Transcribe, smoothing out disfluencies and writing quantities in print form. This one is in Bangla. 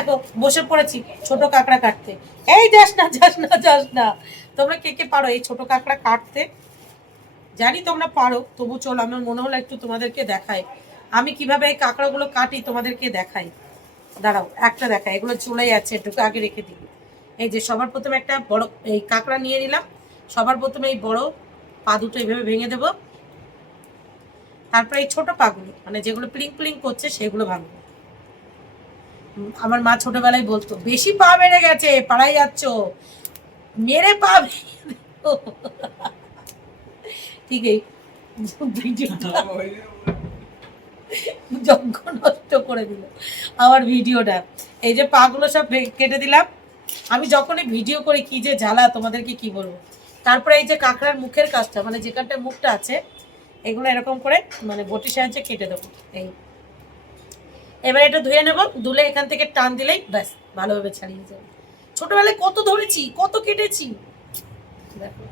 দেখো বসে পড়েছি ছোট কাঁকড়া কাটতে। এই যাস না যাস না যাস না। তোমরা কে কে পারো এই ছোট কাঁকড়া কাটতে? জানি তোমরা পারো, তবু চলো আমার মনে হলো একটু তোমাদেরকে দেখাই আমি কিভাবে এই কাঁকড়াগুলো কাটি, তোমাদেরকে দেখাই। দাঁড়াও একটা দেখাই, এগুলো চলে যাচ্ছে, একটু আগে রেখে দিই। এই যে সবার প্রথমে একটা বড় এই কাঁকড়া নিয়ে নিলাম। সবার প্রথমে এই বড় পা দুটো এইভাবে ভেঙে দেবো। তারপরে এই ছোট পাগুলো মানে যেগুলো প্লিং প্লিং করছে সেগুলো ভাঙবো। আমার মা ছোটবেলায় বলতো বেশি পা বেড়ে গেছে, পাড়ায় যাচ্ছ, মেরে পা ঠিক এই যজ্ঞ নষ্ট করে দিল আমার ভিডিওটা। এই যে পাগুলো সব কেটে দিলাম। আমি যখনই ভিডিও করি কি যে জ্বালা, তোমাদেরকে কি বলবো। তারপরে এই যে কাঁকড়ার মুখের কাজটা মানে যেখানটায় মুখটা আছে এগুলো এরকম করে মানে বটির সাহায্যে কেটে দেবো। এই এবার এটা ধুয়ে নেব, ধুলে এখান থেকে টান দিলেই ব্যাস ভালোভাবে ছাড়িয়ে যাবে। ছোটবেলায় কত ধরেছি, কত কেটেছি দেখো।